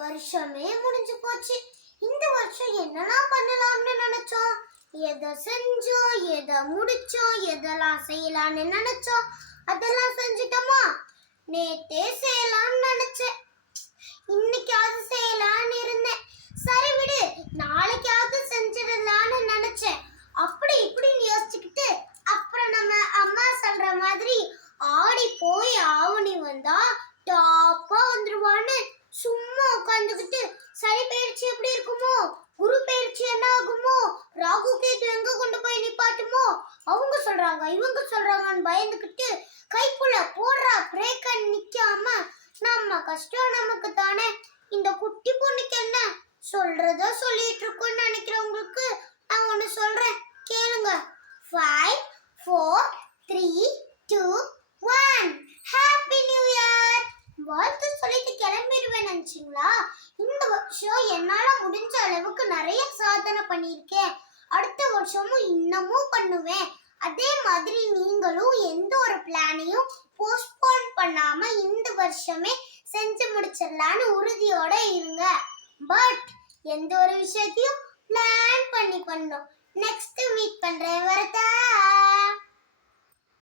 வருஷமே முடிஞ்சு போச்சு. இந்த வருஷம் என்னெல்லாம் பண்ணலாம்னு நினைச்சோம், எதை செஞ்சோம், எதை முடிச்சோம், எதெல்லாம் செய்யலாம்னு நினைச்சோம், அதெல்லாம் செஞ்சிட்டோமா? நேத்தே செய்யலாம்னு நினைச்சேன், இன்னைக்காவது செய்யலாம்னு இருந்தேன். சரி விடு, நாளைக்காவது செஞ்சிடலாம்னு நினைச்சேன். அப்படி இப்படின்னு யோசிச்சுக்கிட்டு அப்புறம் நம்ம அம்மா சொல்ற மாதிரி ஆடி போய் ஆவணி வந்தா டாப்பா வந்துருவான்னு சும்மா உட்காந்துக்கிட்டு சனி பயிற்சி எப்படி இருக்குமோ, குரு பயிற்சி என்ன ஆகுமோ, ராகு கேது எங்க கொண்டு போய் நிப்பாட்டுமோ, அவங்க சொல்றாங்க இவங்க சொல்றாங்கன்னு பயந்துக்கிட்டு கைக்குள்ள போடுறா பிரேக்க நிக்காம நம்ம கஷ்டம் நமக்கு தானே, இந்த குட்டி பொண்ணுக்கு என்ன சொல்றத சொல்லிட்டு இருக்குன்னு நினைக்கிறவங்களுக்கு நான் ஒண்ணு சொல்றேன், கேளுங்க. 5 4 3 2 1 ஹாப்பி நியூ இயர். வாழ்த்து சொல்லிட்டு கிளம்பிடுவேன் நினைச்சீங்களா? இந்த வருஷம் என்னால முடிஞ்ச அளவுக்கு நிறைய சாதனை பண்ணியிருக்கேன். அடுத்த வருஷமும் இன்னமும் பண்ணுவேன். அதே மாதிரி நீங்களும் எந்த ஒரு பிளானையும் போஸ்ட்போன் பண்ணாம இந்த வருஷமே செஞ்சு முடிச்சிடலான்னு உறுதியோட இருங்க. பட் எந்த ஒரு விஷயத்தையும் பிளான் பண்ணி பண்ணணும். நெக்ஸ்ட் மீட் பண்றேன், வரதா.